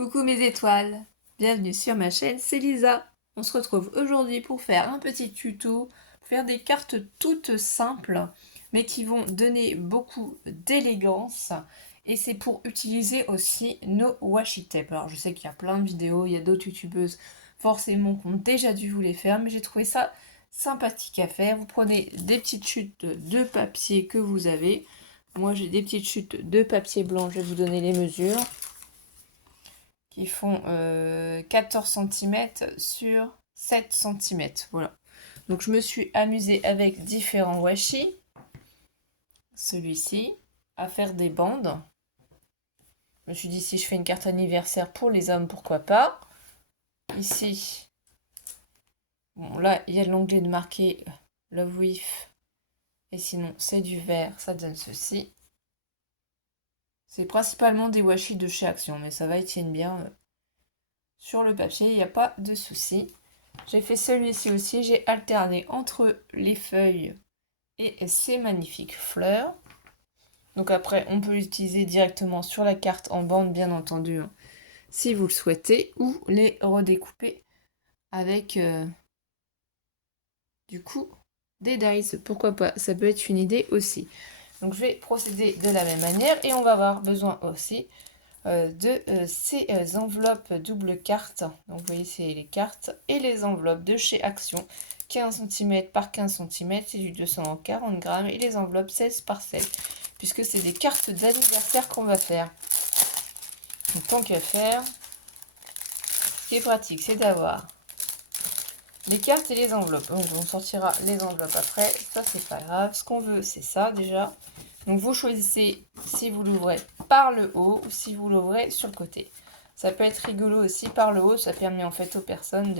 Coucou mes étoiles, bienvenue sur ma chaîne, c'est Lisa. On se retrouve aujourd'hui pour faire un petit tuto, pour faire des cartes toutes simples, mais qui vont donner beaucoup d'élégance. Et c'est pour utiliser aussi nos washi tape. Alors je sais qu'il y a plein de vidéos, il y a d'autres youtubeuses forcément qui ont déjà dû vous les faire, mais j'ai trouvé ça sympathique à faire. Vous prenez des petites chutes de papier que vous avez. Moi j'ai des petites chutes de papier blanc, je vais vous donner les mesures qui font 14 cm sur 7 cm. Voilà. Donc je me suis amusée avec différents washi. Celui-ci, à faire des bandes. Je me suis dit si je fais une carte anniversaire pour les hommes, pourquoi pas. Ici, bon là il y a l'onglet de marquer Love With. Et sinon c'est du vert, ça donne ceci. C'est principalement des washi de chez Action, mais ça va, ils tiennent bien sur le papier, il n'y a pas de souci. J'ai fait celui-ci aussi, j'ai alterné entre les feuilles et ces magnifiques fleurs. Donc après, on peut l'utiliser directement sur la carte en bande, bien entendu, hein, si vous le souhaitez, ou les redécouper avec, du coup, des dies. Pourquoi pas, ça peut être une idée aussi. Donc je vais procéder de la même manière et on va avoir besoin aussi de ces enveloppes double carte. Donc vous voyez, c'est les cartes et les enveloppes de chez Action. 15 cm par 15 cm, c'est du 240 grammes. Et les enveloppes 16 par 16, puisque c'est des cartes d'anniversaire qu'on va faire. Donc tant qu'à faire, ce qui est pratique, c'est d'avoir les cartes et les enveloppes. Donc on sortira les enveloppes après, ça c'est pas grave. Ce qu'on veut, c'est ça déjà. Donc vous choisissez si vous l'ouvrez par le haut ou si vous l'ouvrez sur le côté. Ça peut être rigolo aussi par le haut, ça permet en fait aux personnes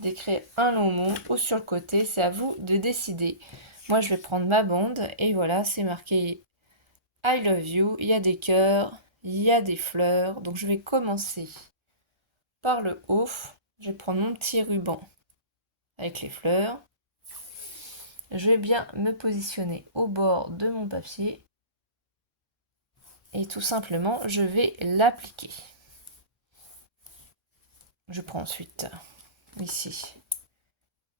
d'écrire un long mot ou sur le côté, c'est à vous de décider. Moi je vais prendre ma bande et voilà, c'est marqué I love you, il y a des cœurs, il y a des fleurs. Donc je vais commencer par le haut, je vais prendre mon petit ruban avec les fleurs. Je vais bien me positionner au bord de mon papier. Et tout simplement, je vais l'appliquer. Je prends ensuite, ici,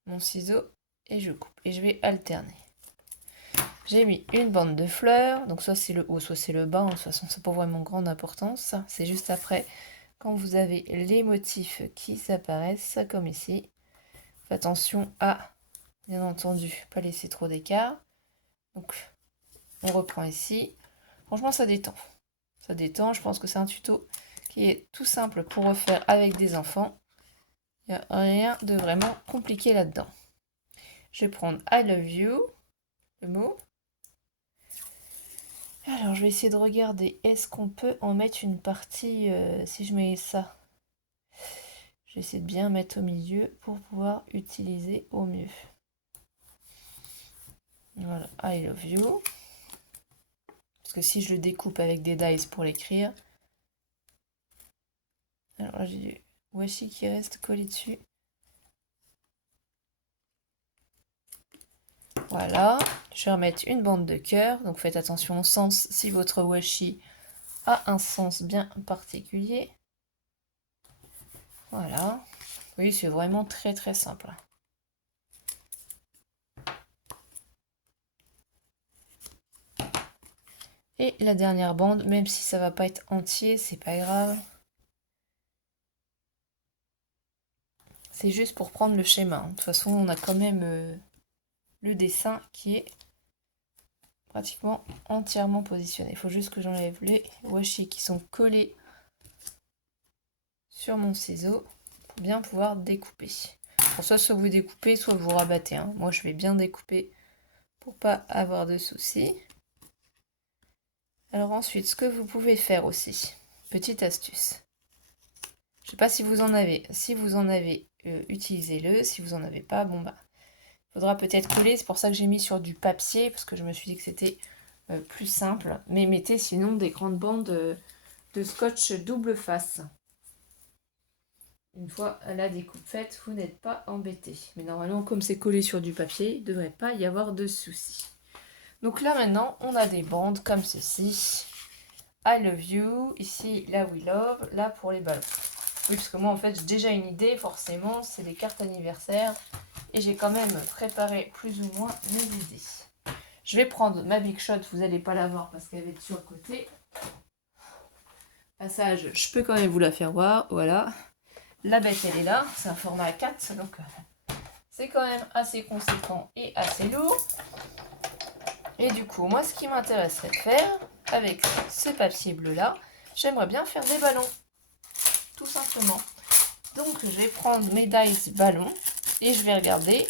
mon ciseau et je coupe. Et je vais alterner. J'ai mis une bande de fleurs. Donc soit c'est le haut, soit c'est le bas. De toute façon, c'est pas vraiment grande importance. C'est juste après, quand vous avez les motifs qui s'apparaissent, comme ici. Faites attention à, bien entendu, pas laisser trop d'écart. Donc, on reprend ici. Franchement, ça détend. Ça détend. Je pense que c'est un tuto qui est tout simple pour refaire avec des enfants. Il n'y a rien de vraiment compliqué là-dedans. Je vais prendre I love you, le mot. Alors, je vais essayer de regarder. Est-ce qu'on peut en mettre une partie si je mets ça? Je vais essayer de bien mettre au milieu pour pouvoir utiliser au mieux. Voilà, I love you. Parce que si je le découpe avec des dies pour l'écrire. Alors là, j'ai du washi qui reste collé dessus. Voilà. Je vais remettre une bande de cœur. Donc faites attention au sens si votre washi a un sens bien particulier. Voilà. Oui, c'est vraiment très très simple. Et la dernière bande, même si ça va pas être entier, c'est pas grave. C'est juste pour prendre le schéma. De toute façon, on a quand même le dessin qui est pratiquement entièrement positionné. Il faut juste que j'enlève les washi qui sont collés sur mon ciseau pour bien pouvoir découper. Pour ça, soit vous découpez, soit vous rabattez. Hein. Moi, je vais bien découper pour pas avoir de soucis. Alors ensuite, ce que vous pouvez faire aussi, petite astuce. Je ne sais pas si vous en avez. Si vous en avez, utilisez-le. Si vous n'en avez pas, bon bah, il faudra peut-être coller. C'est pour ça que j'ai mis sur du papier, parce que je me suis dit que c'était plus simple. Mais mettez sinon des grandes bandes de scotch double face. Une fois la découpe faite, vous n'êtes pas embêté. Mais normalement, comme c'est collé sur du papier, il ne devrait pas y avoir de soucis. Donc là maintenant, on a des bandes comme ceci. I love you. Ici, la we love. Là, pour les ballons. Oui, parce que moi, en fait, j'ai déjà une idée. Forcément, c'est des cartes anniversaire. Et j'ai quand même préparé plus ou moins mes idées. Je vais prendre ma Big Shot. Vous n'allez pas la voir parce qu'elle va être sur le côté. Passage, je peux quand même vous la faire voir. Voilà. La bête, elle est là. C'est un format 4. Donc, c'est quand même assez conséquent et assez lourd. Et du coup, moi, ce qui m'intéresserait de faire, avec ce papier bleu-là, j'aimerais bien faire des ballons. Tout simplement. Donc, je vais prendre mes dice ballons et je vais regarder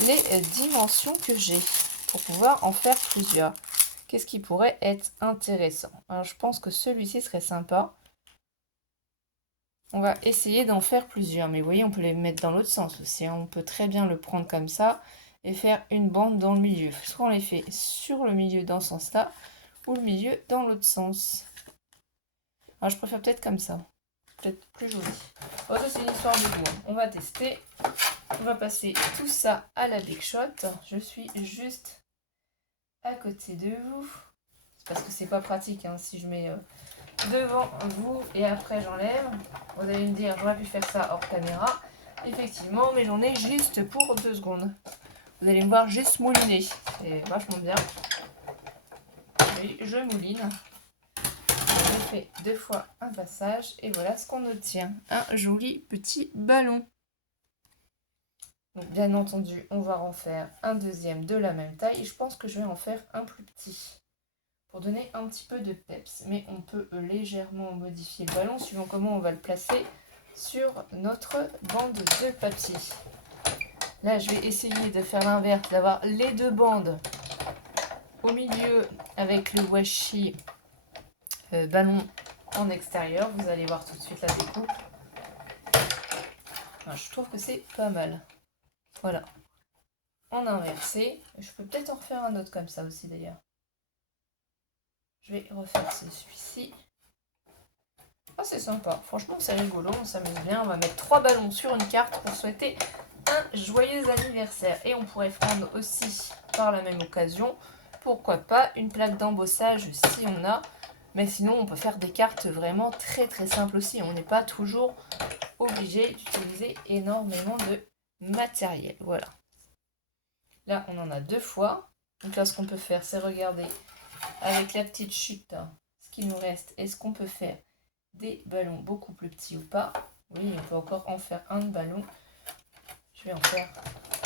les dimensions que j'ai pour pouvoir en faire plusieurs. Qu'est-ce qui pourrait être intéressant? Alors, je pense que celui-ci serait sympa. On va essayer d'en faire plusieurs. Mais vous voyez, on peut les mettre dans l'autre sens aussi. On peut très bien le prendre comme ça et faire une bande dans le milieu. Soit on les fait sur le milieu dans ce sens-là ou le milieu dans l'autre sens. Alors, je préfère peut-être comme ça. Peut-être plus joli. Oh, ça, c'est une histoire de goût. On va tester. On va passer tout ça à la Big Shot. Je suis juste à côté de vous. C'est parce que c'est pas pratique hein, si je mets devant vous et après j'enlève. Vous allez me dire, j'aurais pu faire ça hors caméra. Effectivement, mais j'en ai juste pour 2 secondes. Vous allez me voir juste mouliner. C'est vachement bien. Oui, je mouline. Je fais 2 fois un passage et voilà ce qu'on obtient. Un joli petit ballon. Donc, bien entendu, on va en faire un deuxième de la même taille. Et je pense que je vais en faire un plus petit. Pour donner un petit peu de peps. Mais on peut légèrement modifier le ballon suivant comment on va le placer sur notre bande de papier. Là, je vais essayer de faire l'inverse, d'avoir les 2 bandes au milieu avec le washi ballon en extérieur. Vous allez voir tout de suite la découpe. Alors, je trouve que c'est pas mal. Voilà. En inversé. Je peux peut-être en refaire un autre comme ça aussi d'ailleurs. Je vais refaire celui-ci. Ah, c'est sympa. Franchement, c'est rigolo. On s'amuse bien. On va mettre 3 ballons sur une carte pour souhaiter un joyeux anniversaire. Et on pourrait prendre aussi, par la même occasion, pourquoi pas, une plaque d'embossage si on a. Mais sinon, on peut faire des cartes vraiment très très simples aussi. On n'est pas toujours obligé d'utiliser énormément de matériel. Voilà. Là, on en a 2 fois. Donc là, ce qu'on peut faire, c'est regarder avec la petite chute ce qu'il nous reste. Est-ce qu'on peut faire des ballons beaucoup plus petits ou pas? Oui, on peut encore en faire un de ballon. Je vais en faire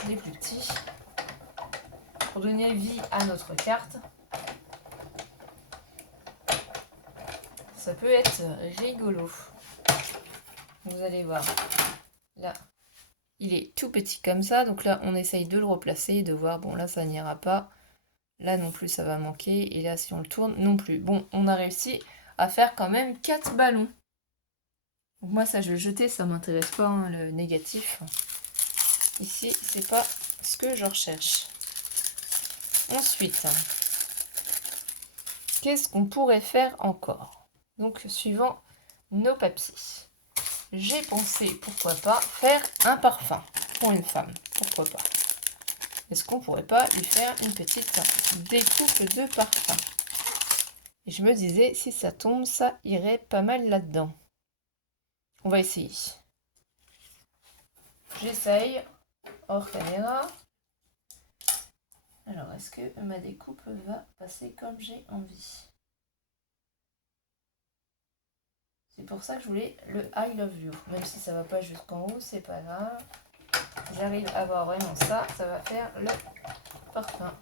des plus petits pour donner vie à notre carte. Ça peut être rigolo. Vous allez voir. Là, il est tout petit comme ça. Donc là, on essaye de le replacer et de voir. Bon, là, ça n'ira pas. Là non plus, ça va manquer. Et là, si on le tourne, non plus. Bon, on a réussi à faire quand même 4 ballons. Donc moi, ça, je vais le jeter. Ça ne m'intéresse pas, hein, le négatif. Ici, c'est pas ce que je recherche. Ensuite, qu'est-ce qu'on pourrait faire encore? Donc, suivant nos papiers. J'ai pensé, pourquoi pas, faire un parfum pour une femme. Pourquoi pas? Est-ce qu'on pourrait pas lui faire une petite découpe de parfum? Et je me disais, si ça tombe, ça irait pas mal là-dedans. On va essayer. J'essaye, hors caméra. Alors, est-ce que ma découpe va passer comme j'ai envie? C'est pour ça que je voulais le I love you. Même si ça va pas jusqu'en haut, c'est pas grave. J'arrive à avoir vraiment ça, ça va faire le parfum.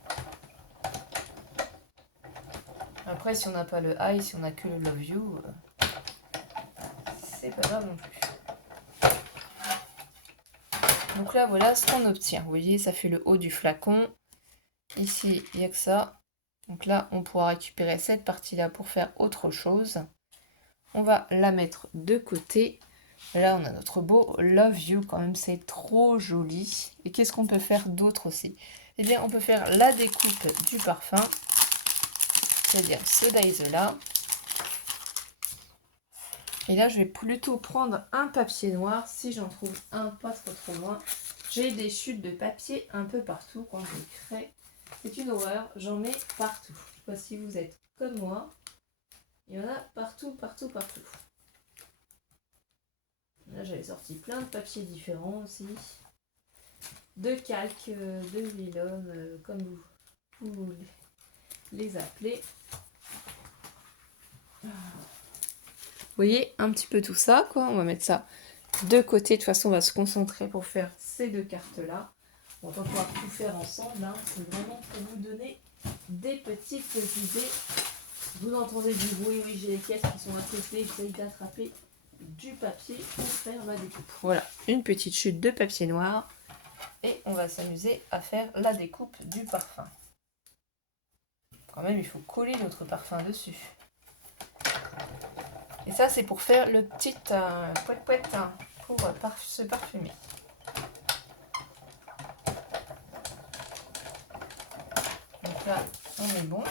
Après, si on n'a pas le I, si on n'a que le love you, c'est pas grave non plus. Donc là, voilà ce qu'on obtient. Vous voyez, ça fait le haut du flacon. Ici, il n'y a que ça. Donc là, on pourra récupérer cette partie-là pour faire autre chose. On va la mettre de côté. Là, on a notre beau Love You. Quand même, c'est trop joli. Et qu'est-ce qu'on peut faire d'autre aussi? Eh bien, on peut faire la découpe du parfum. C'est-à-dire ce dies-là. Et là, je vais plutôt prendre un papier noir. Si j'en trouve un pas trop loin. J'ai des chutes de papier un peu partout quand je crée. C'est une horreur. J'en mets partout. Je ne sais pas si vous êtes comme moi. Il y en a partout, partout, partout. Là, j'avais sorti plein de papiers différents aussi. De calque, de nylon, comme vous les appelez. Vous voyez un petit peu tout ça, quoi. On va mettre ça de côté. De toute façon, on va se concentrer pour faire ces deux cartes-là. On va pouvoir tout faire ensemble. Hein. C'est vraiment pour vous donner des petites idées. Vous entendez du bruit, oui, j'ai les caisses qui sont à côté. J'essaye d'attraper du papier pour faire ma découpe. Voilà, une petite chute de papier noir. Et on va s'amuser à faire la découpe du parfum. Quand même, il faut coller notre parfum dessus. Et ça, c'est pour faire le petit poète-poète pour se parfumer. Donc là, on est bon.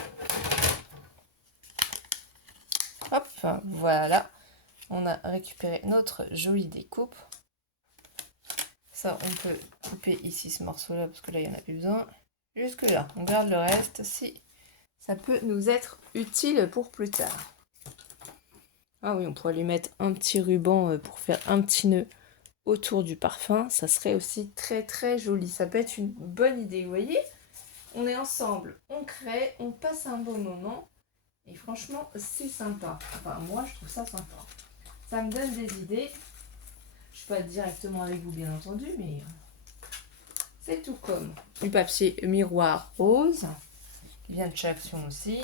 Hop, voilà. On a récupéré notre jolie découpe. Ça, on peut couper ici ce morceau-là parce que là, il n'y en a plus besoin. Jusque là, on garde le reste si ça peut nous être utile pour plus tard. Ah oui, on pourrait lui mettre un petit ruban pour faire un petit nœud autour du parfum. Ça serait aussi très très joli. Ça peut être une bonne idée, vous voyez. On est ensemble, on crée, on passe un beau moment. Et franchement, c'est sympa. Enfin, moi, je trouve ça sympa. Ça me donne des idées. Je peux être directement avec vous, bien entendu, mais c'est tout comme du papier miroir rose, qui vient de chez Action aussi.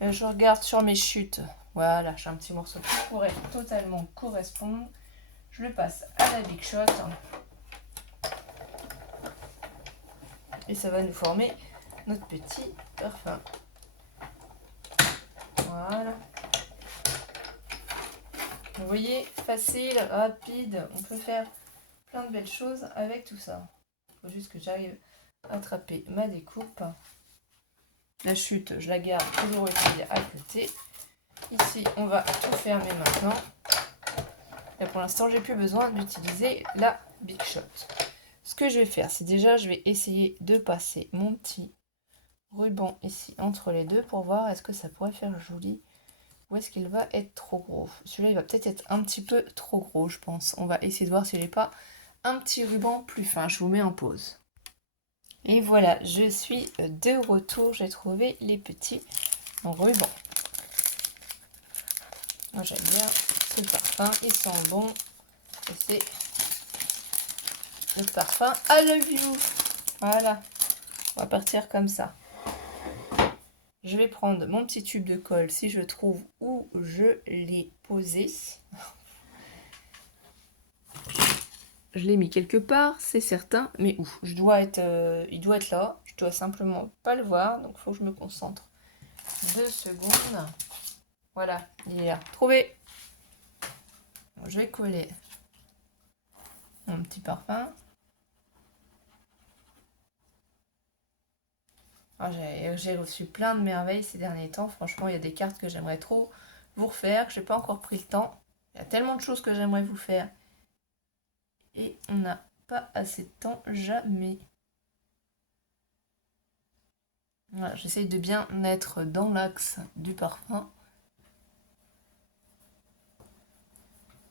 Je regarde sur mes chutes. Voilà, j'ai un petit morceau qui pourrait totalement correspondre. Je le passe à la Big Shot. Et ça va nous former notre petit parfum. Voilà. Vous voyez, facile, rapide. On peut faire plein de belles choses avec tout ça. Il faut juste que j'arrive à attraper ma découpe. La chute, je la garde toujours ici à côté. Ici, on va tout fermer maintenant. Et pour l'instant, j'ai plus besoin d'utiliser la Big Shot. Ce que je vais faire, c'est déjà, je vais essayer de passer mon petit ruban ici entre les deux pour voir est-ce que ça pourrait faire joli ou est-ce qu'il va être trop gros. Celui-là, il va peut-être être un petit peu trop gros, je pense. On va essayer de voir s'il n'est pas un petit ruban plus fin. Je vous mets en pause. Et voilà, je suis de retour. J'ai trouvé les petits rubans. Moi, j'aime bien ce parfum. Ils sont bons. Et c'est le parfum I Love You. Voilà. On va partir comme ça. Je vais prendre mon petit tube de colle si je trouve où je l'ai posé. Je l'ai mis quelque part, c'est certain, mais où? Il doit être là. Je dois simplement pas le voir, donc il faut que je me concentre. 2 secondes. Voilà, il est là. Trouvé. Je vais coller mon petit parfum. Ah, j'ai reçu plein de merveilles ces derniers temps. Franchement, il y a des cartes que j'aimerais trop vous refaire, que je n'ai pas encore pris le temps. Il y a tellement de choses que j'aimerais vous faire. Et on n'a pas assez de temps, jamais. Voilà, j'essaye de bien être dans l'axe du parfum.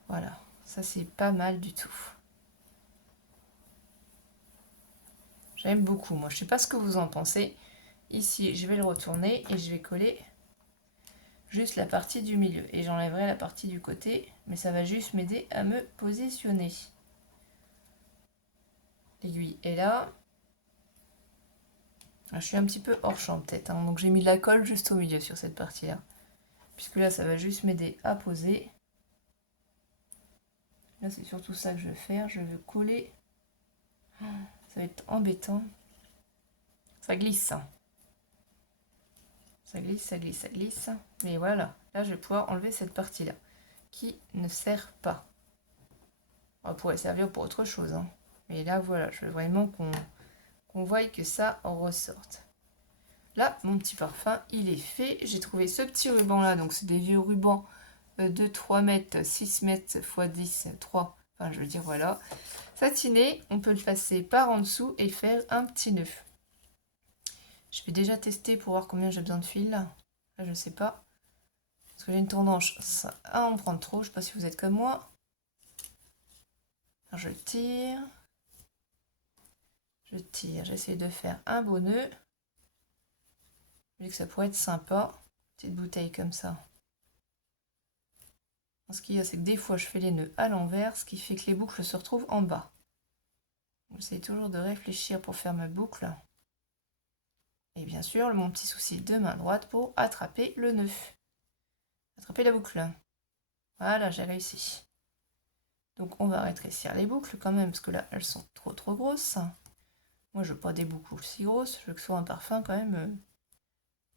Voilà, ça c'est pas mal du tout. J'aime beaucoup, moi. Je sais pas ce que vous en pensez. Ici, je vais le retourner et je vais coller juste la partie du milieu. Et j'enlèverai la partie du côté, mais ça va juste m'aider à me positionner. L'aiguille est là. Je suis un petit peu hors champ peut-être, hein. Donc j'ai mis de la colle juste au milieu sur cette partie-là. Puisque là, ça va juste m'aider à poser. Là, c'est surtout ça que je vais faire. Je veux coller. Ça va être embêtant. Ça glisse. Ça glisse, ça glisse, ça glisse. Mais voilà, là, je vais pouvoir enlever cette partie-là qui ne sert pas. On pourrait servir pour autre chose, hein. Mais là, voilà, je veux vraiment qu'on voie que ça en ressorte. Là, mon petit parfum, il est fait. J'ai trouvé ce petit ruban-là. Donc, c'est des vieux rubans de 3 mètres, 6 mètres x 10, 3. Enfin, je veux dire, voilà. Satiné, on peut le passer par en dessous et faire un petit nœud. Je vais déjà tester pour voir combien j'ai besoin de fil. Là, je ne sais pas. Parce que j'ai une tendance à en prendre trop. Je ne sais pas si vous êtes comme moi. Alors, je tire. Je tire. J'essaie de faire un beau nœud. Vu que ça pourrait être sympa. Petite bouteille comme ça. Ce qu'il y a, c'est que des fois, je fais les nœuds à l'envers, ce qui fait que les boucles se retrouvent en bas. J'essaie toujours de réfléchir pour faire ma boucle. Et bien sûr, mon petit souci de main droite pour attraper le nœud. Attraper la boucle. Voilà, j'ai réussi. Donc, on va rétrécir les boucles quand même, parce que là, elles sont trop grosses. Moi, je veux pas des boucles aussi grosses. Je veux que ce soit un parfum quand même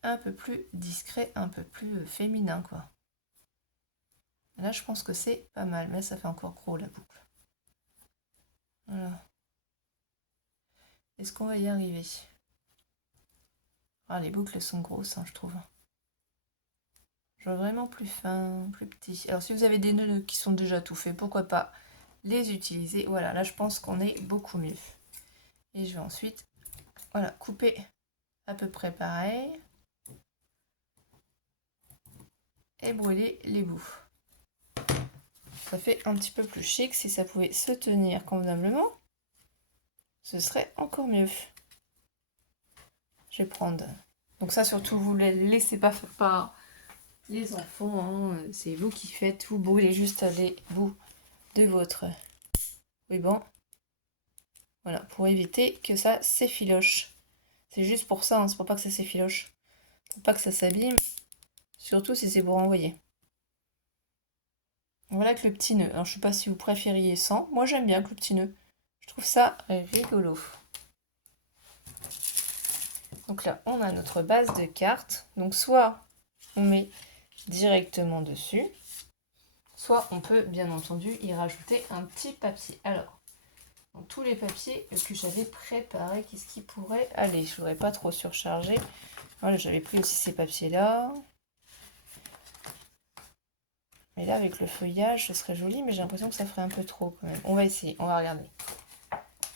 un peu plus discret, un peu plus féminin, quoi. Là, je pense que c'est pas mal, mais ça fait encore gros, la boucle. Voilà. Est-ce qu'on va y arriver? Ah, les boucles sont grosses, hein, je trouve. Je veux vraiment plus fin, plus petit. Alors, si vous avez des nœuds qui sont déjà tout faits, pourquoi pas les utiliser. Voilà, là, je pense qu'on est beaucoup mieux. Et je vais ensuite, voilà, couper à peu près pareil. Et brûler les bouts. Ça fait un petit peu plus chic. Si ça pouvait se tenir convenablement, ce serait encore mieux. Je vais prendre... Donc ça, surtout, vous ne laissez pas par les enfants. Hein. C'est vous qui faites. Vous brûlez juste les bouts de votre ruban. Voilà, pour éviter que ça s'effiloche. C'est juste pour ça, hein, c'est pour pas que ça s'effiloche. Pour pas que ça s'abîme. Surtout si c'est pour envoyer. Voilà que le petit nœud. Alors je sais pas si vous préfériez sans. Moi j'aime bien que le petit nœud. Je trouve ça rigolo. Donc là, on a notre base de cartes. Donc soit on met directement dessus, soit on peut bien entendu y rajouter un petit papier. Alors, dans tous les papiers que j'avais préparés, qu'est-ce qui pourrait aller? Je ne voudrais pas trop surcharger. Voilà, j'avais pris aussi ces papiers-là. Et là, avec le feuillage, ce serait joli, mais j'ai l'impression que ça ferait un peu trop quand même. On va essayer, on va regarder.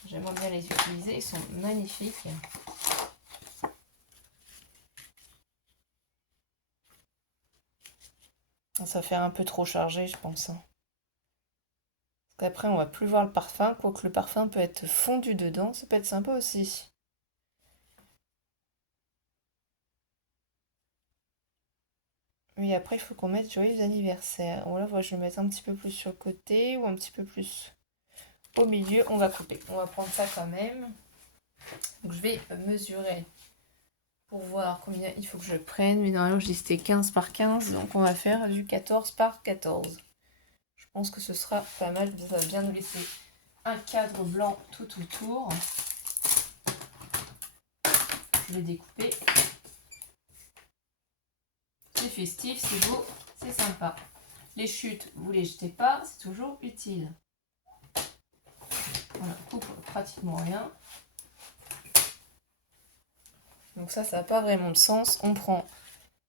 J'aimerais bien les utiliser, ils sont magnifiques. Ça va faire un peu trop chargé, je pense. Parce qu'après, on va plus voir le parfum, quoique le parfum peut être fondu dedans, ça peut être sympa aussi. Oui, après, il faut qu'on mette joyeux anniversaire. Bon, là, voilà, je vais mettre un petit peu plus sur le côté ou un petit peu plus au milieu. On va couper. On va prendre ça quand même. Donc, je vais mesurer pour voir combien il faut que je prenne. Mais normalement, je dis c'était 15 par 15. Donc, on va faire du 14 par 14. Je pense que ce sera pas mal. Ça va bien nous laisser un cadre blanc tout autour. Je vais découper. C'est festif, c'est beau, c'est sympa. Les chutes, vous les jetez pas, c'est toujours utile. On coupe pratiquement rien. Donc ça n'a pas vraiment de sens. On prend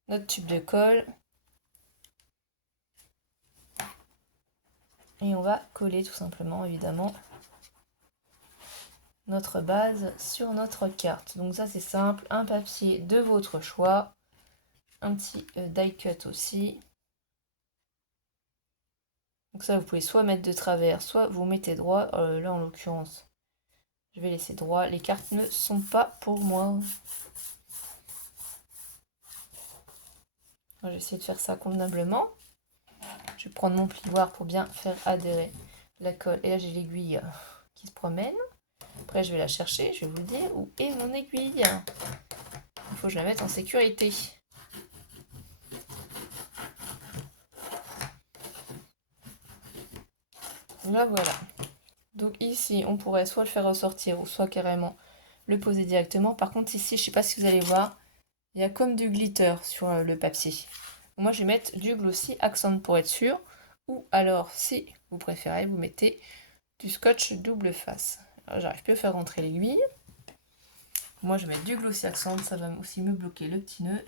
notre tube de colle. Et on va coller tout simplement, évidemment, notre base sur notre carte. Donc ça c'est simple, un papier de votre choix. Un petit die cut aussi. Donc ça vous pouvez soit mettre de travers, soit vous mettez droit. Là en l'occurrence, je vais laisser droit. Les cartes ne sont pas pour moi. Je vais essayer de faire ça convenablement. Je vais prendre mon plioir pour bien faire adhérer la colle. Et là, j'ai l'aiguille qui se promène. Après, je vais la chercher. Je vais vous dire où est mon aiguille. Il faut que je la mette en sécurité. Là, voilà. Donc ici, on pourrait soit le faire ressortir ou soit carrément le poser directement. Par contre, ici, je ne sais pas si vous allez voir, il y a comme du glitter sur le papier. Moi, je vais mettre du Glossy Accent pour être sûr. Ou alors, si vous préférez, vous mettez du scotch double face. J'arrive plus à faire rentrer l'aiguille. Moi, je vais mettre du Glossy Accent. Ça va aussi me bloquer le petit nœud.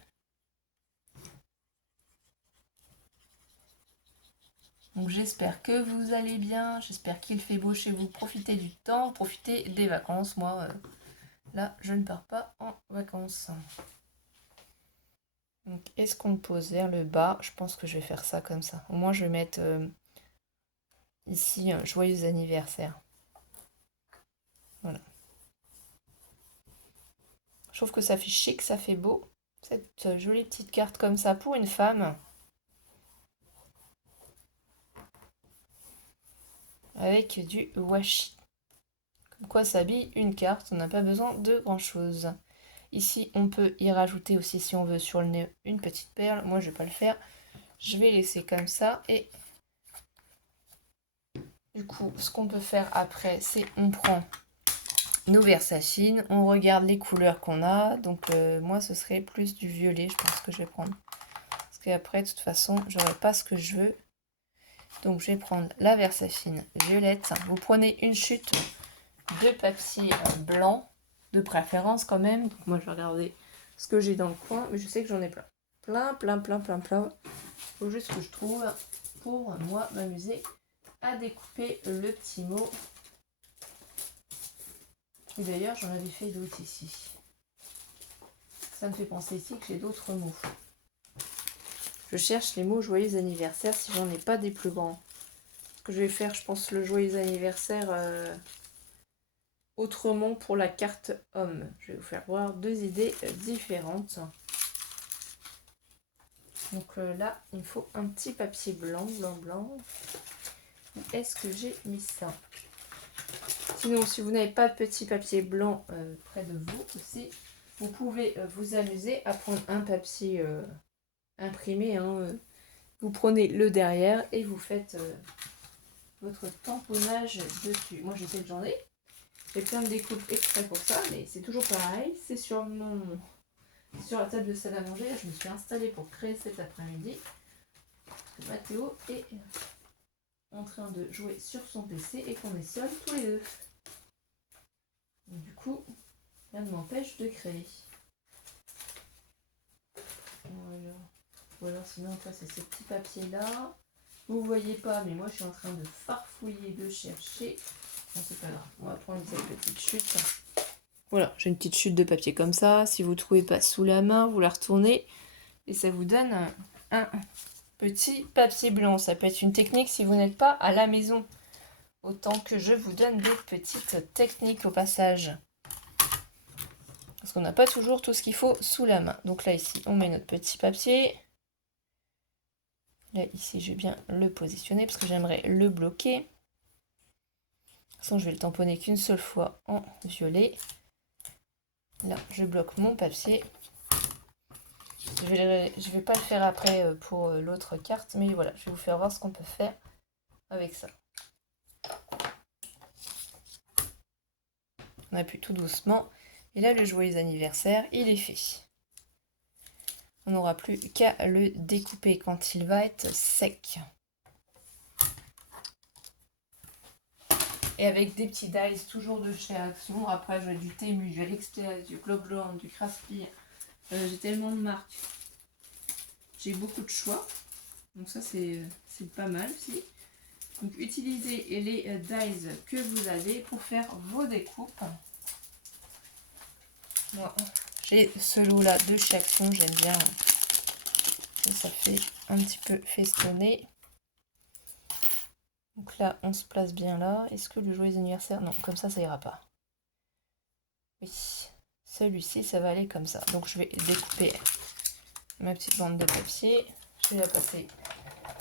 Donc, j'espère que vous allez bien. J'espère qu'il fait beau chez vous. Profitez du temps, profitez des vacances. Moi, là, je ne pars pas en vacances. Donc, est-ce qu'on le pose vers le bas? Je pense que je vais faire ça comme ça. Au moins, je vais mettre ici un joyeux anniversaire. Voilà. Je trouve que ça fait chic, ça fait beau. Cette jolie petite carte comme ça pour une femme. Avec du washi. Comme quoi s'habille une carte, on n'a pas besoin de grand chose. Ici, on peut y rajouter aussi, si on veut, sur le nez, une petite perle. Moi, je vais pas le faire. Je vais laisser comme ça. Et du coup, ce qu'on peut faire après, c'est on prend nos versafines, on regarde les couleurs qu'on a. Donc, moi, ce serait plus du violet, je pense que je vais prendre. Parce qu'après, de toute façon, j'aurai pas ce que je veux. Donc, je vais prendre la versafine violette. Vous prenez une chute de papier blanc, de préférence quand même. Donc, moi, je vais regarder ce que j'ai dans le coin, mais je sais que j'en ai plein. Plein. Faut juste que je trouve pour moi m'amuser à découper le petit mot. Et d'ailleurs, j'en avais fait d'autres ici. Ça me fait penser ici que j'ai d'autres mots. Je cherche les mots joyeux anniversaire si j'en ai pas des plus grands. Ce que je vais faire, je pense, le joyeux anniversaire autrement pour la carte homme. Je vais vous faire voir deux idées différentes. Donc là, il me faut un petit papier blanc. Est-ce que j'ai mis ça? Sinon, si vous n'avez pas de petit papier blanc près de vous aussi, vous pouvez vous amuser à prendre un papier imprimé. Hein, vous prenez le derrière et vous faites votre tamponnage dessus. Moi, j'ai cette journée. J'ai plein de découpes exprès pour ça, mais c'est toujours pareil. C'est sur la table de salle à manger. Je me suis installée pour créer cet après-midi. Mathéo est en train de jouer sur son PC et qu'on est seuls tous les deux. Donc, du coup, rien ne m'empêche de créer. Voilà. Ou alors sinon, ça c'est ces petits papiers là. Vous voyez pas, mais moi je suis en train de farfouiller, de chercher. Bon, c'est pas grave. On va prendre cette petite chute. Voilà, j'ai une petite chute de papier comme ça. Si vous ne trouvez pas sous la main, vous la retournez et ça vous donne un petit papier blanc. Ça peut être une technique si vous n'êtes pas à la maison. Autant que je vous donne des petites techniques au passage. Parce qu'on n'a pas toujours tout ce qu'il faut sous la main. Donc là, ici, on met notre petit papier. Là, ici, je vais bien le positionner parce que j'aimerais le bloquer. De toute façon, je vais le tamponner qu'une seule fois en violet. Là, je bloque mon papier. Je vais pas le faire après pour l'autre carte, mais voilà, je vais vous faire voir ce qu'on peut faire avec ça. On appuie tout doucement. Et là, le joyeux anniversaire, il est fait. On n'aura plus qu'à le découper quand il va être sec. Et avec des petits dies, toujours de chez Action. Après, j'ai du Temu, du AliExpress, du Globland, du Crafty. J'ai tellement de marques. J'ai beaucoup de choix. Donc ça, c'est pas mal aussi. Donc, utilisez les dies que vous avez pour faire vos découpes. Moi, j'ai ce lot-là de chez Action. J'aime bien. Et ça fait un petit peu festonné. Donc là, on se place bien là. Est-ce que le joyeux anniversaire... Non, comme ça ira pas. Oui, celui-ci, ça va aller comme ça. Donc je vais découper ma petite bande de papier. Je vais la passer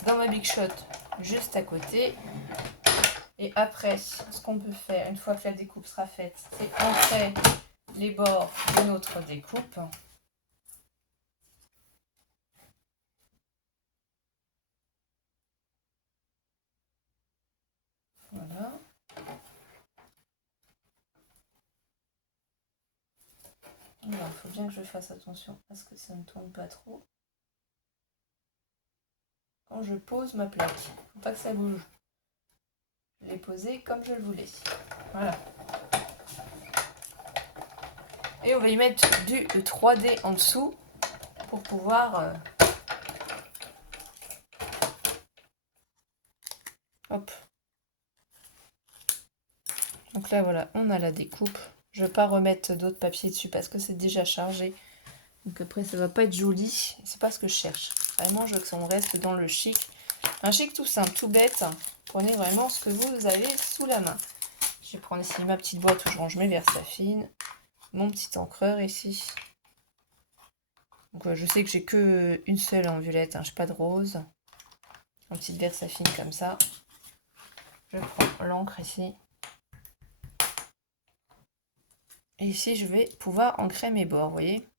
dans ma Big Shot juste à côté. Et après, ce qu'on peut faire, une fois que la découpe sera faite, c'est entrer les bords de notre découpe. Voilà. Il faut bien que je fasse attention à ce que ça ne tourne pas trop. Quand je pose ma plaque, il ne faut pas que ça bouge. Je l'ai posé comme je le voulais. Voilà. Et on va y mettre du 3D en dessous pour pouvoir... hop. Donc là, voilà, on a la découpe. Je ne vais pas remettre d'autres papiers dessus parce que c'est déjà chargé Donc après, ça va pas être joli. C'est pas ce que je cherche. Vraiment, je veux que on reste dans le chic. Un chic tout simple, tout bête. Prenez vraiment ce que vous avez sous la main. Je vais prendre ici ma petite boîte où je range mes Versafine. Mon petit encreur ici. Donc je sais que j'ai que une seule en violette. Hein, je n'ai pas de rose. Une petite Versafine comme ça. Je prends l'encre ici. Et ici, je vais pouvoir ancrer mes bords, vous voyez.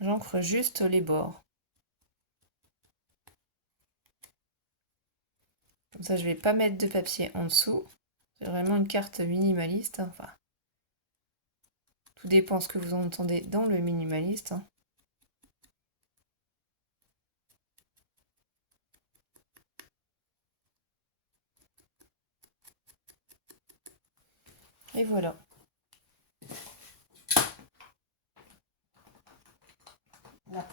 J'ancre juste les bords. Comme ça, je ne vais pas mettre de papier en dessous. C'est vraiment une carte minimaliste. Enfin, tout dépend ce que vous entendez dans le minimaliste. Et voilà. Là,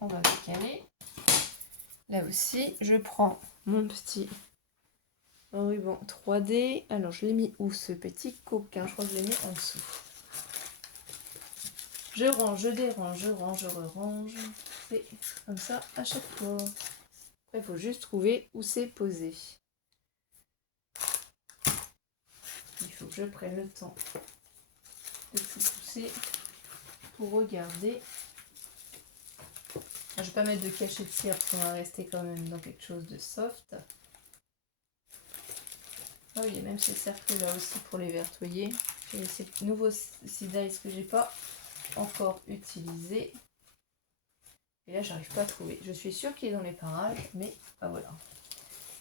on va le caler. Là aussi, je prends mon petit ruban 3D. Alors, je l'ai mis où ce petit coquin? Je crois que je l'ai mis en dessous. Je range, je dérange, je range, je re-range. C'est comme ça à chaque fois. Après, il faut juste trouver où c'est posé. Il faut que je prenne le temps de tout pousser pour regarder. Je ne vais pas mettre de cachet de cire parce qu'on va rester quand même dans quelque chose de soft. Oh, il y a même ces cercles là aussi pour les vertoyer. J'ai ces nouveaux Size que j'ai pas encore utilisé. Et là, j'arrive pas à trouver. Je suis sûre qu'il est dans les parages, mais ah voilà.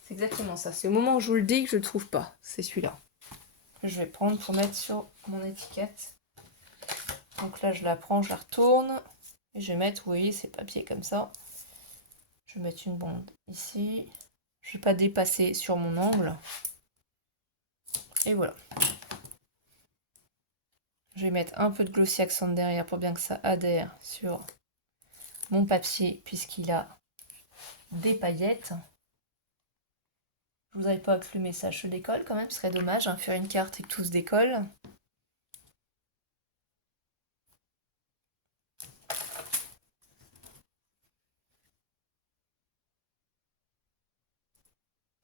C'est exactement ça. C'est au moment où je vous le dis que je le trouve pas. C'est celui-là. Je vais prendre pour mettre sur mon étiquette. Donc là, je la prends, je la retourne. Et je vais mettre, vous voyez, ces papiers comme ça. Je vais mettre une bande ici. Je ne vais pas dépasser sur mon angle. Et voilà. Je vais mettre un peu de glossy accent derrière pour bien que ça adhère sur mon papier puisqu'il a des paillettes. Je voudrais pas que le message se décolle quand même, ce serait dommage, hein, faire une carte et que tout se décolle.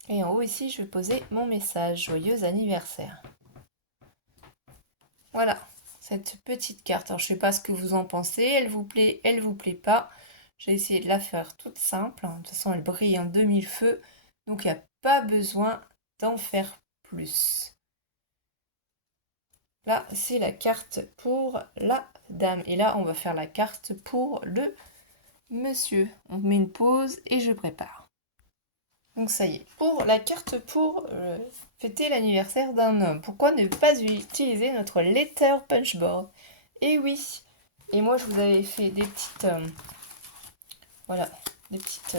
Et en haut ici, je vais poser mon message, joyeux anniversaire. Voilà, cette petite carte. Alors je sais pas ce que vous en pensez, elle vous plaît pas. J'ai essayé de la faire toute simple. De toute façon, elle brille en 2000 feux, donc il n'y a pas besoin d'en faire plus. Là, c'est la carte pour la dame. Et là, on va faire la carte pour le monsieur. On met une pause et je prépare. Donc ça y est, pour la carte pour fêter l'anniversaire d'un homme. Pourquoi ne pas utiliser notre letter punchboard? Et oui, et moi je vous avais fait des petites, voilà, des petites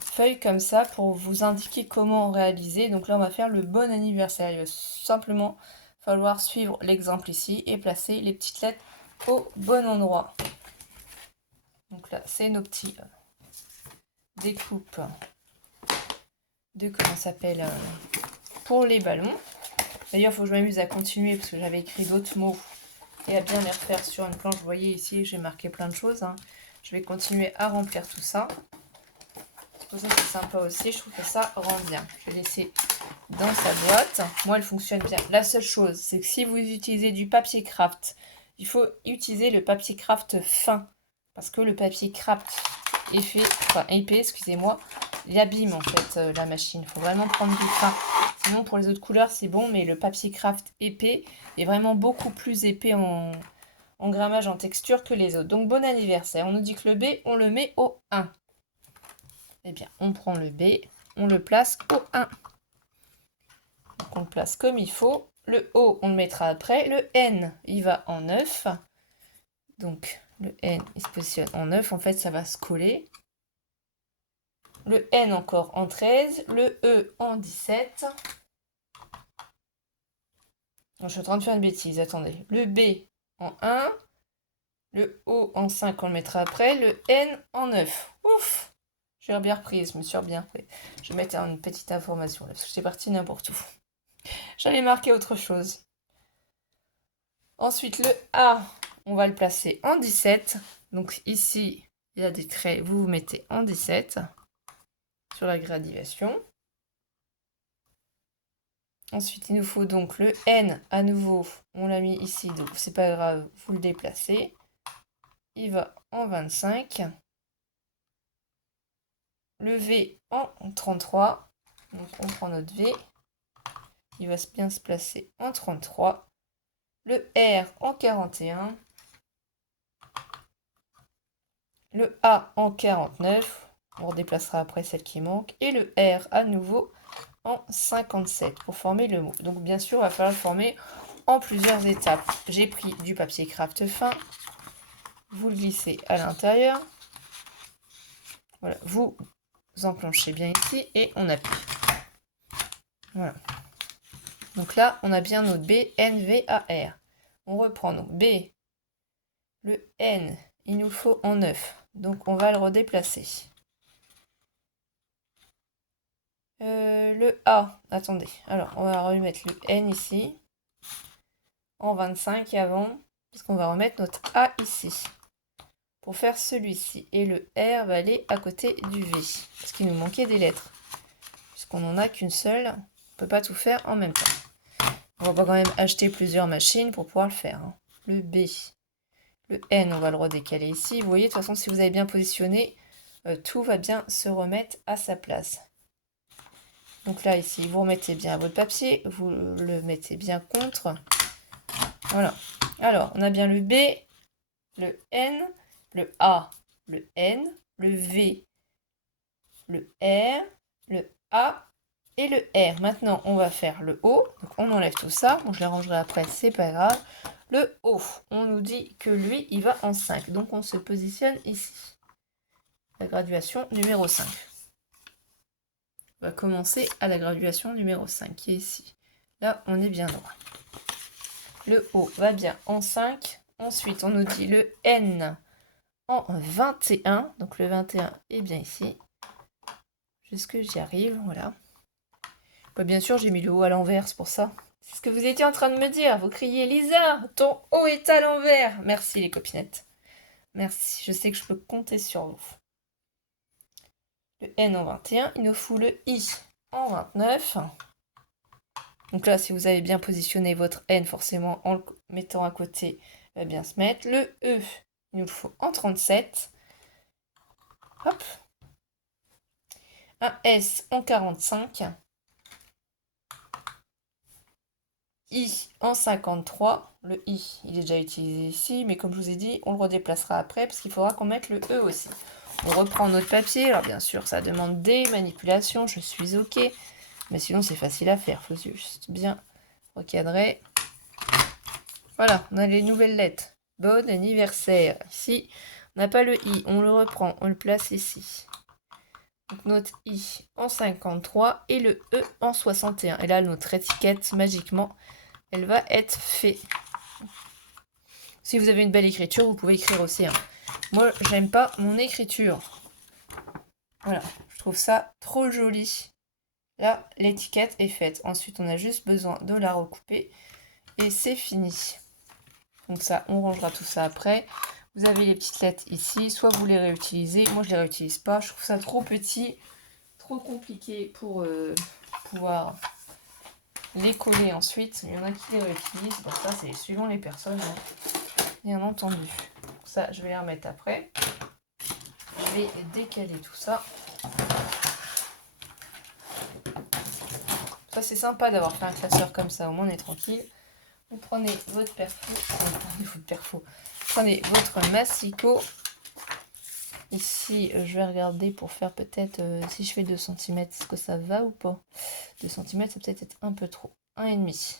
feuilles comme ça pour vous indiquer comment réaliser. Donc là on va faire le bon anniversaire. Il va simplement falloir suivre l'exemple ici et placer les petites lettres au bon endroit. Donc là c'est nos petits découpes de comment ça s'appelle pour les ballons. D'ailleurs, il faut que je m'amuse à continuer parce que j'avais écrit d'autres mots et à bien les refaire sur une planche. Vous voyez ici, j'ai marqué plein de choses. Hein. Je vais continuer à remplir tout ça. C'est pour ça que c'est sympa aussi. Je trouve que ça rend bien. Je vais laisser dans sa boîte. Moi, elle fonctionne bien. La seule chose, c'est que si vous utilisez du papier craft, il faut utiliser le papier craft fin. Parce que le papier craft épais, excusez-moi, il abîme en fait la machine. Il faut vraiment prendre du fin. Sinon, pour les autres couleurs, c'est bon, mais le papier craft épais est vraiment beaucoup plus épais en grammage, en texture que les autres. Donc, bon anniversaire. On nous dit que le B, on le met au 1. Eh bien, on prend le B, on le place au 1. Donc, on le place comme il faut. Le O, on le mettra après. Le N, il va en 9. Donc, le N, il se positionne en 9. En fait, ça va se coller. Le N encore en 13. Le E en 17. Non, je suis en train de faire une bêtise, attendez. Le B en 1. Le O en 5, on le mettra après. Le N en 9. Ouf! J'ai bien repris, je me suis bien repris. Je vais mettre une petite information là, parce que c'est parti n'importe où. J'allais marquer autre chose. Ensuite, le A, on va le placer en 17. Donc ici, il y a des traits, vous vous mettez en 17 sur la graduation. Ensuite, il nous faut donc le N à nouveau. On l'a mis ici, donc c'est pas grave, vous le déplacez. Il va en 25. Le V en 33. Donc on prend notre V. Il va bien se placer en 33. Le R en 41. Le A en 49. On redéplacera après celle qui manque. Et le R à nouveau en 57 pour former le mot. Donc bien sûr, il va falloir le former en plusieurs étapes. J'ai pris du papier craft fin. Vous le glissez à l'intérieur. Voilà, vous enclenchez bien ici et on appuie. Voilà. Donc là, on a bien notre B, N, V, A, R. On reprend donc B, le N, il nous faut en 9. Donc on va le redéplacer. Le A, attendez. Alors, on va remettre le N ici, en 25 avant, puisqu'on va remettre notre A ici, pour faire celui-ci. Et le R va aller à côté du V, parce qu'il nous manquait des lettres. Puisqu'on n'en a qu'une seule, on ne peut pas tout faire en même temps. On va quand même acheter plusieurs machines pour pouvoir le faire. Hein. Le B, le N, on va le redécaler ici. Vous voyez, de toute façon, si vous avez bien positionné, tout va bien se remettre à sa place. Donc là, ici, vous remettez bien votre papier, vous le mettez bien contre. Voilà. Alors, on a bien le B, le N, le A, le N, le V, le R, le A et le R. Maintenant, on va faire le O. Donc, on enlève tout ça. Bon, je les rangerai après, c'est pas grave. Le O, on nous dit que lui, il va en 5. Donc, on se positionne ici. La graduation numéro 5. On va commencer à la graduation numéro 5, qui est ici. Là, on est bien droit. Le O va bien en 5. Ensuite, on nous dit le N en 21. Donc, le 21 est bien ici. Jusque j'y arrive, voilà. Bah, bien sûr, j'ai mis le O à l'envers, c'est pour ça. C'est ce que vous étiez en train de me dire. Vous criez, Lisa, ton O est à l'envers. Merci les copinettes. Merci, je sais que je peux compter sur vous. Le N en 21, il nous faut le I en 29. Donc là, si vous avez bien positionné votre N, forcément, en le mettant à côté, il va bien se mettre. Le E, il nous le faut en 37. Hop. Un S en 45. I en 53. Le I, il est déjà utilisé ici, mais comme je vous ai dit, on le redéplacera après parce qu'il faudra qu'on mette le E aussi. On reprend notre papier. Alors bien sûr, ça demande des manipulations. Je suis OK. Mais sinon, c'est facile à faire. Il faut juste bien recadrer. Voilà, on a les nouvelles lettres. Bon anniversaire. Ici, on n'a pas le I. On le reprend. On le place ici. Donc notre I en 53 et le E en 61. Et là, notre étiquette, magiquement, elle va être faite. Si vous avez une belle écriture, vous pouvez écrire aussi. Hein. Moi, j'aime pas mon écriture. Voilà, je trouve ça trop joli. Là, l'étiquette est faite. Ensuite, on a juste besoin de la recouper. Et c'est fini. Donc ça, on rangera tout ça après. Vous avez les petites lettres ici. Soit vous les réutilisez. Moi, je les réutilise pas. Je trouve ça trop petit. Trop compliqué pour pouvoir les coller ensuite. Il y en a qui les réutilisent. Donc ça, c'est suivant les personnes. Hein. Bien entendu. Ça, je vais les remettre après. Je vais décaler tout ça. Ça, c'est sympa d'avoir fait un classeur comme ça. Au moins, on est tranquille. Vous prenez votre perfo. Prenez votre massicot. Ici, je vais regarder pour faire peut-être, si je fais 2 cm, est-ce que ça va ou pas? 2 cm, ça peut-être être un peu trop. 1,5.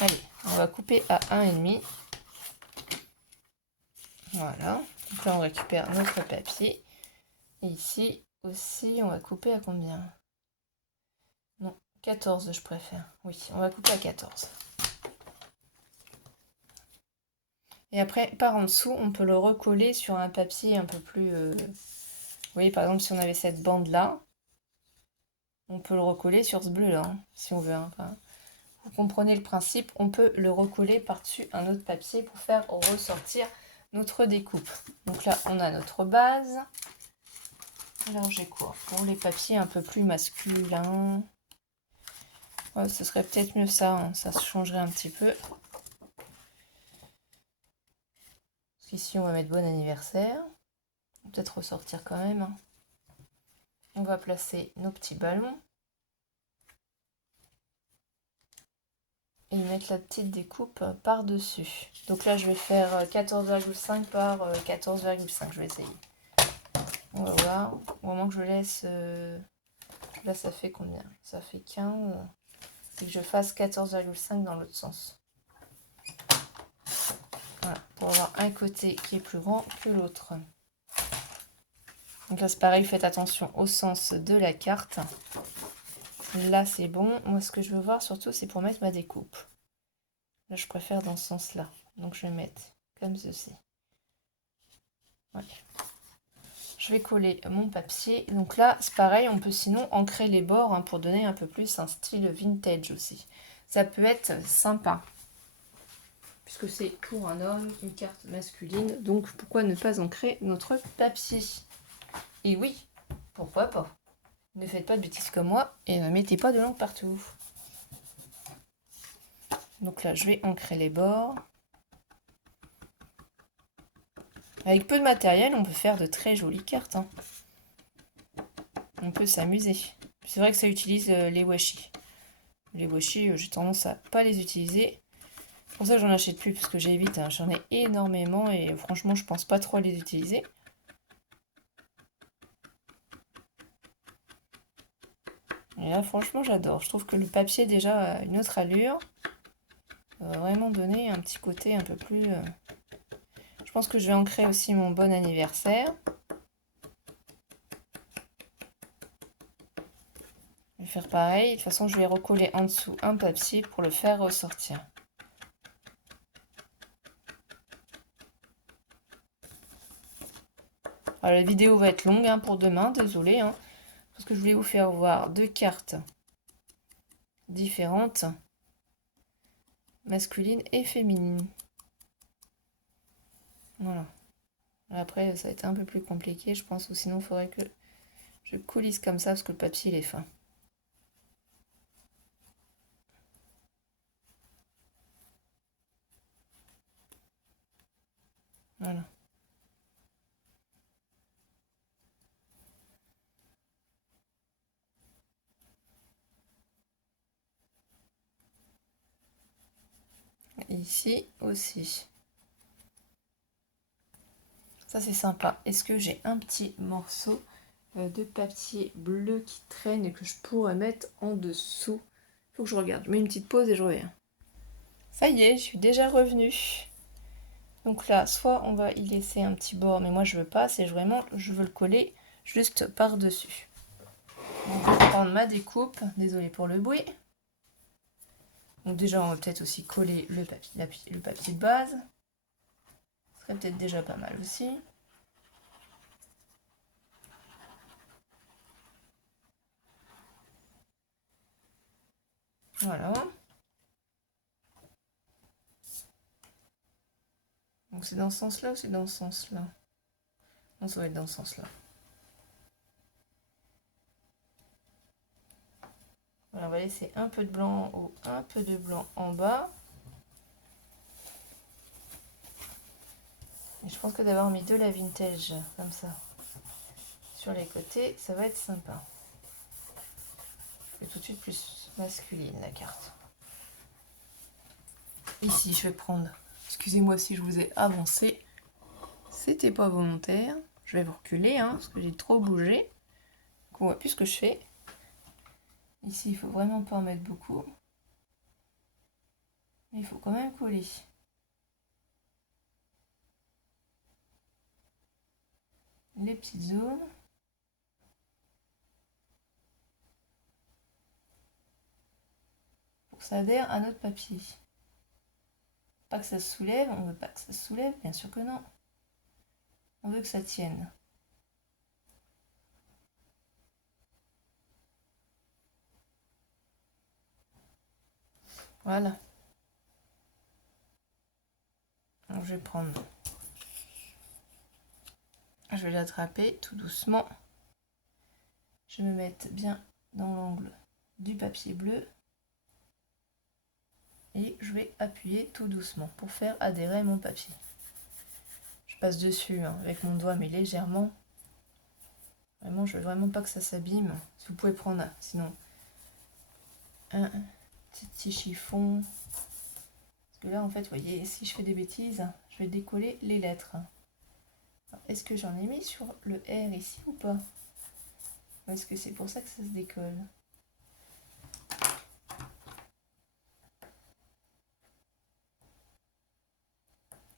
Allez, on va couper à 1,5. Voilà. Donc là, on récupère notre papier. Et ici aussi, on va couper à combien? Non, 14, je préfère. Oui, on va couper à 14. Et après, par en dessous, on peut le recoller sur un papier un peu plus... Vous voyez, par exemple, si on avait cette bande-là, on peut le recoller sur ce bleu-là, hein, si on veut. Hein. Enfin, Vous comprenez le principe, on peut le recoller par-dessus un autre papier pour faire ressortir notre découpe. Donc là, on a notre base. Alors j'ai quoi? Pour les papiers un peu plus masculins. Ouais, ce serait peut-être mieux ça, hein, ça se changerait un petit peu. Parce qu'ici, on va mettre bon anniversaire. On va peut-être ressortir quand même. Hein. On va placer nos petits ballons. Et mettre la petite découpe par-dessus. Donc là, je vais faire 14,5 par 14,5. Je vais essayer. On va voir. Au moment que je laisse... là, ça fait combien? Ça fait 15. Et que je fasse 14,5 dans l'autre sens. Voilà, pour avoir un côté qui est plus grand que l'autre. Donc là, c'est pareil, faites attention au sens de la carte. Là, c'est bon. Moi, ce que je veux voir surtout, c'est pour mettre ma découpe. Là, je préfère dans ce sens-là. Donc, je vais mettre comme ceci. Ouais. Je vais coller mon papier. Donc là, c'est pareil, on peut sinon ancrer les bords hein, pour donner un peu plus un style vintage aussi. Ça peut être sympa. Puisque c'est pour un homme, une carte masculine. Donc, pourquoi ne pas ancrer notre papier? Et oui, pourquoi pas? Ne faites pas de bêtises comme moi et ne mettez pas de l'encre partout. Donc là, je vais ancrer les bords. Avec peu de matériel, on peut faire de très jolies cartes. Hein. On peut s'amuser. C'est vrai que ça utilise les washi. Les washi, j'ai tendance à pas les utiliser. C'est pour ça que j'en achète plus, parce que j'évite. Hein. J'en ai énormément et franchement, je pense pas trop les utiliser. Et là, franchement, j'adore. Je trouve que le papier, déjà, a une autre allure. Ça va vraiment donner un petit côté un peu plus... Je pense que je vais ancrer aussi mon bon anniversaire. Je vais faire pareil. De toute façon, je vais recoller en dessous un papier pour le faire ressortir. Alors, la vidéo va être longue hein, pour demain, désolé. Hein, parce que je voulais vous faire voir deux cartes différentes, masculines et féminines. Voilà. Après, ça va être un peu plus compliqué, je pense, ou sinon, il faudrait que je coulisse comme ça parce que le papier, il est fin. Voilà. Ici aussi. Ça, c'est sympa. Est-ce que j'ai un petit morceau de papier bleu qui traîne et que je pourrais mettre en dessous? Faut que je regarde. Je mets une petite pause et je reviens. Ça y est, je suis déjà revenue. Donc là, soit on va y laisser un petit bord, mais moi je veux pas, c'est vraiment, je veux le coller juste par-dessus. Donc je vais prendre ma découpe, désolée pour le bruit. Donc déjà, on va peut-être aussi coller le papier de base. Ce serait peut-être déjà pas mal aussi. Voilà. Donc c'est dans ce sens-là ou c'est dans ce sens-là? Non, ça va être dans ce sens-là. Voilà, on va laisser un peu de blanc en haut, un peu de blanc en bas. Et je pense que d'avoir mis de la vintage comme ça sur les côtés, ça va être sympa. C'est tout de suite plus masculine la carte. Ici, je vais prendre, excusez-moi si je vous ai avancé, c'était pas volontaire. Je vais vous reculer hein, parce que j'ai trop bougé. Donc on voit plus ce que je fais. Ici, il faut vraiment pas en mettre beaucoup. Mais il faut quand même coller. Les petites zones. Pour que ça adhère à notre papier. Pas que ça se soulève, on veut pas que ça se soulève, bien sûr que non. On veut que ça tienne. Voilà. Donc, je vais prendre... Je vais l'attraper tout doucement. Je vais me mettre bien dans l'angle du papier bleu. Et je vais appuyer tout doucement pour faire adhérer mon papier. Je passe dessus hein, avec mon doigt mais légèrement. Vraiment, je veux vraiment pas que ça s'abîme. Si vous pouvez prendre sinon un petit chiffon. Parce que là en fait, vous voyez, si je fais des bêtises, je vais décoller les lettres. Est-ce que j'en ai mis sur le R ici ou pas? Ou est-ce que c'est pour ça que ça se décolle?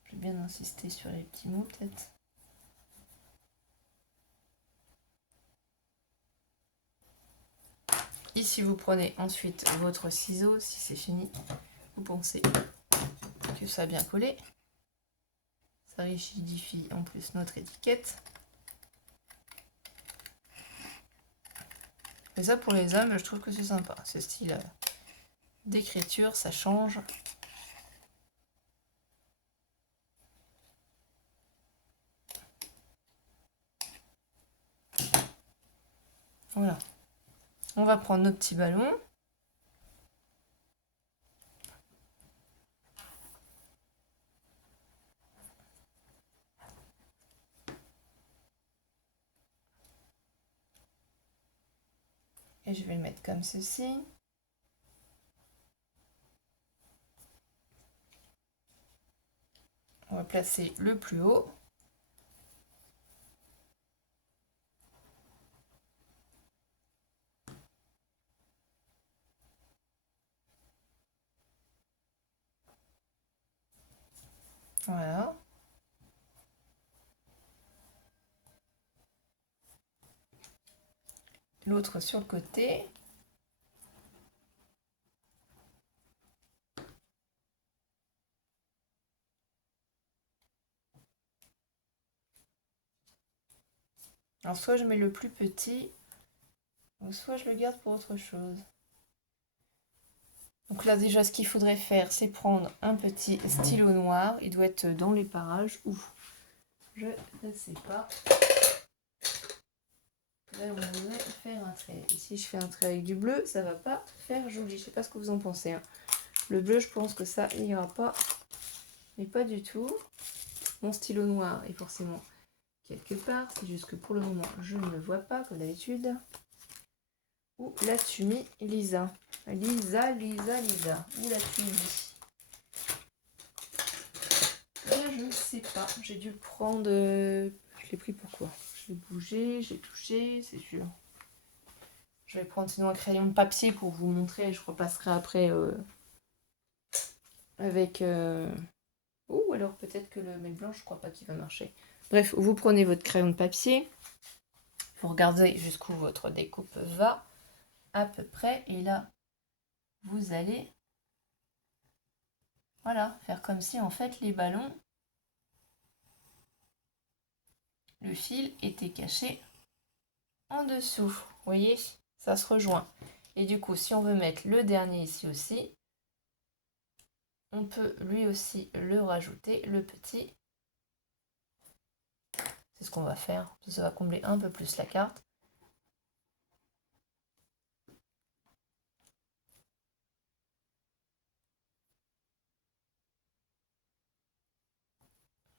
Je vais bien insister sur les petits mots peut-être. Ici, vous prenez ensuite votre ciseau, si c'est fini. Vous pensez que ça a bien collé. Ça rigidifie en plus notre étiquette. Et ça, pour les hommes, je trouve que c'est sympa. Ce style d'écriture, ça change. Voilà. On va prendre nos petits ballons. Et je vais le mettre comme ceci. On va placer le plus haut. Voilà. L'autre sur le côté. Alors soit je mets le plus petit, ou soit je le garde pour autre chose. Donc là déjà ce qu'il faudrait faire, c'est prendre un petit stylo noir. Il doit être dans les parages ou je ne sais pas. Là on voudrait faire un trait. Et si je fais un trait avec du bleu, ça va pas faire joli. Je sais pas ce que vous en pensez. Hein. Le bleu, je pense que ça ira pas. Mais pas du tout. Mon stylo noir est forcément quelque part. C'est juste que pour le moment, je ne le vois pas comme d'habitude. Où l'as-tu mis, Lisa? Lisa. Où l'as-tu mis? Là, je ne sais pas. J'ai dû le prendre... Je l'ai pris pourquoi? Je l'ai bougé, j'ai touché, c'est sûr. Je vais prendre sinon un crayon de papier pour vous montrer. Je repasserai après avec... Ou alors peut-être que le mail blanc, je crois pas qu'il va marcher. Bref, vous prenez votre crayon de papier. Vous regardez jusqu'où votre découpe va. À peu près. Et là, vous allez... Voilà, faire comme si en fait les ballons... Le fil était caché en dessous. Vous voyez, ça se rejoint. Et du coup, si on veut mettre le dernier ici aussi, on peut lui aussi le rajouter, le petit. C'est ce qu'on va faire. Ça va combler un peu plus la carte.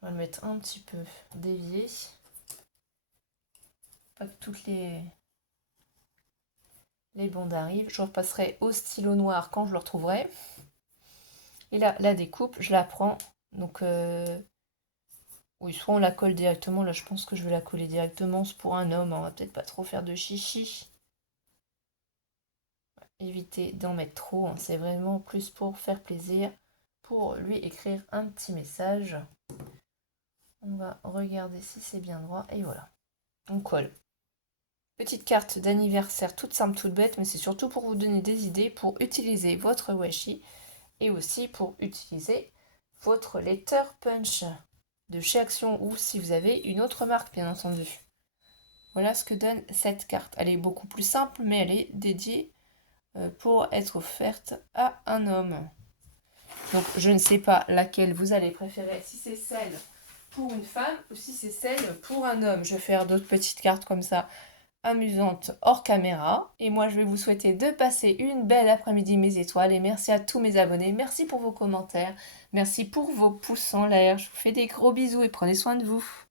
On va le mettre un petit peu dévié. Pas que toutes les bandes arrivent. Je repasserai au stylo noir quand je le retrouverai. Et là, la découpe, je la prends. Donc, oui, soit on la colle directement. Là, je pense que je vais la coller directement. C'est pour un homme. On va peut-être pas trop faire de chichi. Éviter d'en mettre trop. Hein. C'est vraiment plus pour faire plaisir. Pour lui écrire un petit message. On va regarder si c'est bien droit. Et voilà. On colle. Petite carte d'anniversaire toute simple, toute bête, mais c'est surtout pour vous donner des idées pour utiliser votre washi et aussi pour utiliser votre letter punch de chez Action ou si vous avez une autre marque, bien entendu. Voilà ce que donne cette carte. Elle est beaucoup plus simple, mais elle est dédiée pour être offerte à un homme. Donc, je ne sais pas laquelle vous allez préférer, si c'est celle pour une femme ou si c'est celle pour un homme. Je vais faire d'autres petites cartes comme ça, amusantes hors caméra. Et moi, je vais vous souhaiter de passer une belle après-midi, mes étoiles. Et merci à tous mes abonnés. Merci pour vos commentaires. Merci pour vos pouces en l'air. Je vous fais des gros bisous et prenez soin de vous.